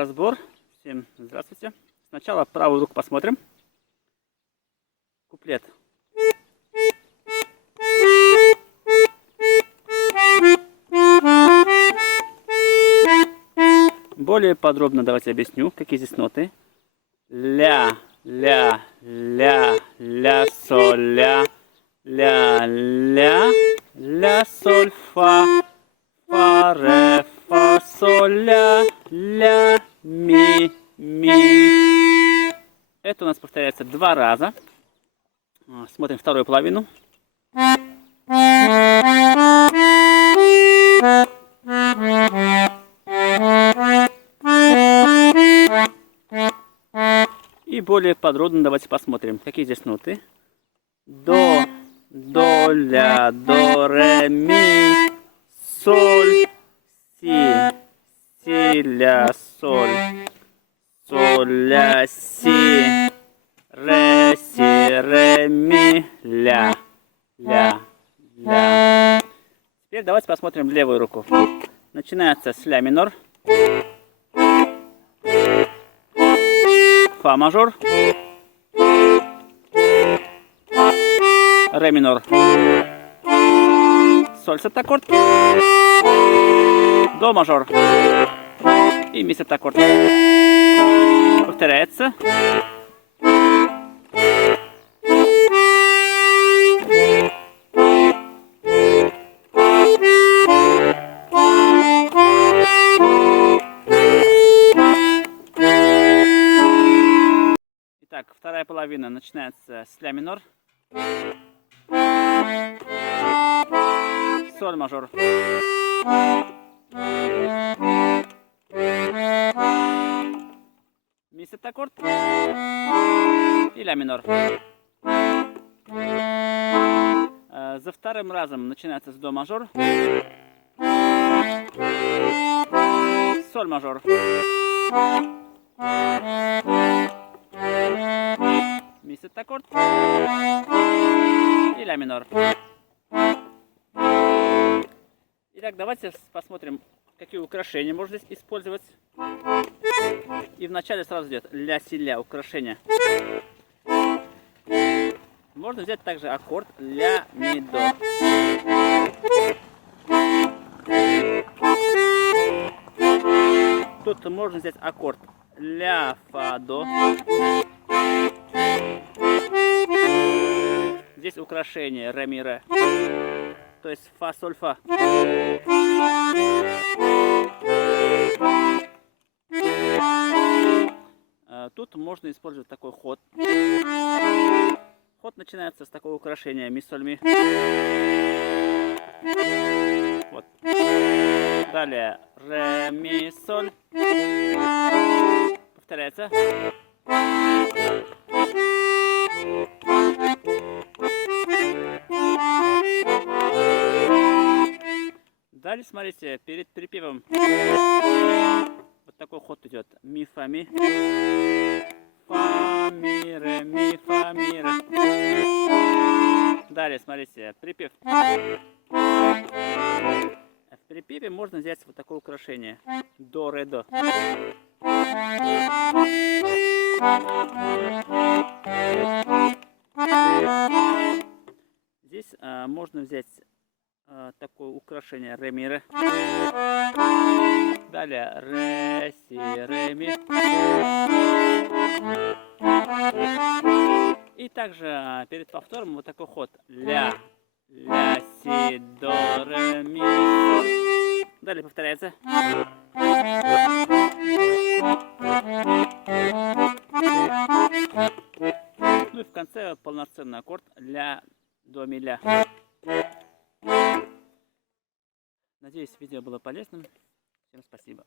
разбор. Всем здравствуйте. Сначала правую руку посмотрим. Куплет. Более подробно давайте объясню, какие здесь ноты. Ля, ля, ля, ля, соль, ля, ля, ля, ля, соль, фа, фа, ре, фа, соль, ля, ля, ми, ми. Это у нас повторяется 2 раза. Смотрим вторую половину. И более подробно давайте посмотрим, какие здесь ноты. До, ля, до, ре, ми, соль, си, ля, соль, ля, си, ре, ми, ля, ля. Теперь давайте посмотрим левую руку. Начинается с ля минор, фа мажор, ре минор, соль септаккорд, до мажор и ми септаккорд. Повторяется. Итак, вторая половина начинается с ля минор, соль мажор, ми септаккорд и ля минор. За вторым разом начинается с до мажор, соль мажор, ми септаккорд и ля минор. Итак, давайте посмотрим, какие украшения можно здесь использовать. И вначале сразу идет ля си ля, украшение. Можно взять также аккорд ля ми до. Тут можно взять аккорд ля фа до. Здесь украшение ре ми ре, то есть фа соль фа. Тут можно использовать такой ход. Ход начинается с такого украшения ми соль ми. Вот. Далее ре ми соль. Повторяется. Далее, смотрите, перед припевом вот такой ход идет. Ми, фа, ми. Фа, ми, ре, ми, фа, ми, ре. Далее, смотрите, припев. В припеве можно взять вот такое украшение. До, ре, до. Здесь можно взять такое украшение ре ми ре. Далее ре си ре ми. И также перед повтором вот такой ход ля си до ре ми соль. Далее повторяется. Ну и в конце полноценный аккорд ля до ми ля. Надеюсь, видео было полезным. Всем спасибо.